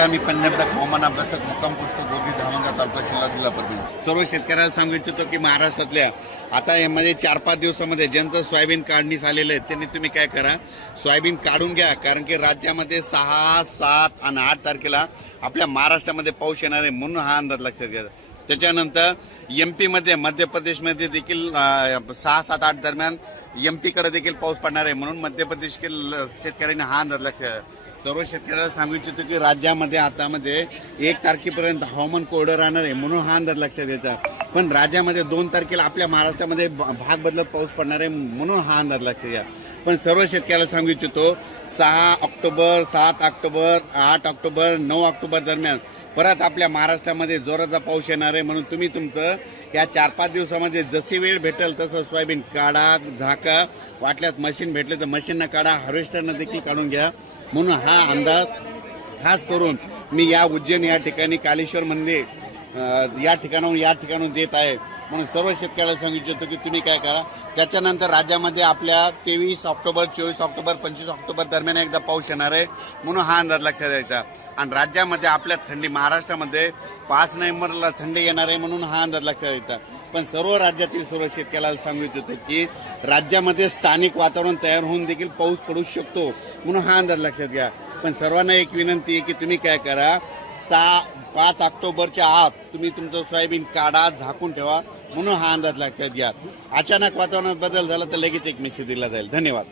नमस्कार मी पंजाब हवामान अभ्यासक मुक्काम पोस्ट गोबी धामणगाव तालुका जिल्हा जिल्हा परभणी सर्व शेतकऱ्याला सांगू इच्छितो की महाराष्ट्रातल्या आता यामध्ये चार पाच दिवसामध्ये ज्यांचं सोयाबीन काढणीस आलेलं आहे त्यांनी तुम्ही काय करा सोयाबीन काढून घ्या कारण की राज्यामध्ये सहा सात आणि आठ तारखेला आपल्या महाराष्ट्रामध्ये पाऊस येणार आहे म्हणून हा अंदाज लक्षात घ्या. त्याच्यानंतर एम पीमध्ये मध्य प्रदेशमध्ये देखील सहा सात आठ दरम्यान एम पीकडे देखील पाऊस पडणार आहे म्हणून मध्य प्रदेशतील शेतकऱ्यांनी हा अंदाज लक्षात सर्व शेतकऱ्याला सांगू इच्छितो की राज्यामध्ये आतामध्ये एक तारखेपर्यंत हवामान कोरडं राहणार आहे म्हणून हा अंदाज लक्षात द्यायचा पण राज्यामध्ये दोन तारखेला आपल्या महाराष्ट्रामध्ये भाग बदलत पाऊस पडणार आहे म्हणून हा अंदाज लक्षात घ्या. पण सर्व शेतकऱ्याला सांगू इच्छितो सहा ऑक्टोबर सात ऑक्टोबर आठ ऑक्टोबर नऊ ऑक्टोबर दरम्यान परत आपल्या महाराष्ट्रामध्ये जोराचा पाऊस येणार आहे म्हणून तुम्ही तुमचं या चार पाच दिवसामध्ये जशी वेळ भेटेल तसं सोयाबीन काढा झाका वाटल्यास मशीन भेटले तर मशीननं काढा हार्वेस्टरनं देखील काढून घ्या. म्हणून हा अंदाज खास करून मी या उज्जैन या ठिकाणी कालेश्वर मंदिर या ठिकाणाहून या ठिकाणून देत आहे. म्हणून सर्व शेतकऱ्याला सांगितलं होतं की तुम्ही काय करा. त्याच्यानंतर राज्यामध्ये आपल्या तेवीस ऑक्टोबर चोवीस ऑक्टोबर पंचवीस ऑक्टोबर दरम्यान एकदा पाऊस येणार आहे म्हणून हा अंदाज लक्षात द्यायचा आणि राज्यामध्ये आपल्या थंडी महाराष्ट्रामध्ये पाच नोव्हेंबरला थंडी येणार आहे म्हणून हा अंदाज लक्षात द्यायचा पण सर्व राज्यातील सर्व शेतकऱ्याला सांगू इच्छितो की राज्यामध्ये स्थानिक वातावरण तयार होऊन देखील पाऊस पडू शकतो म्हणून हा अंदाज लक्षात घ्या. पण सर्वांना एक विनंती आहे की तुम्ही काय करा सहा पाच ऑक्टोबरच्या आत तुम्ही तुमचं सोयाबीन काढा झाकून ठेवा. म्हणून हा अंदाज लक्षात घ्या. अचानक वातावरणात बदल झाला तर लगेच एक मेसेज दिला जाईल. धन्यवाद.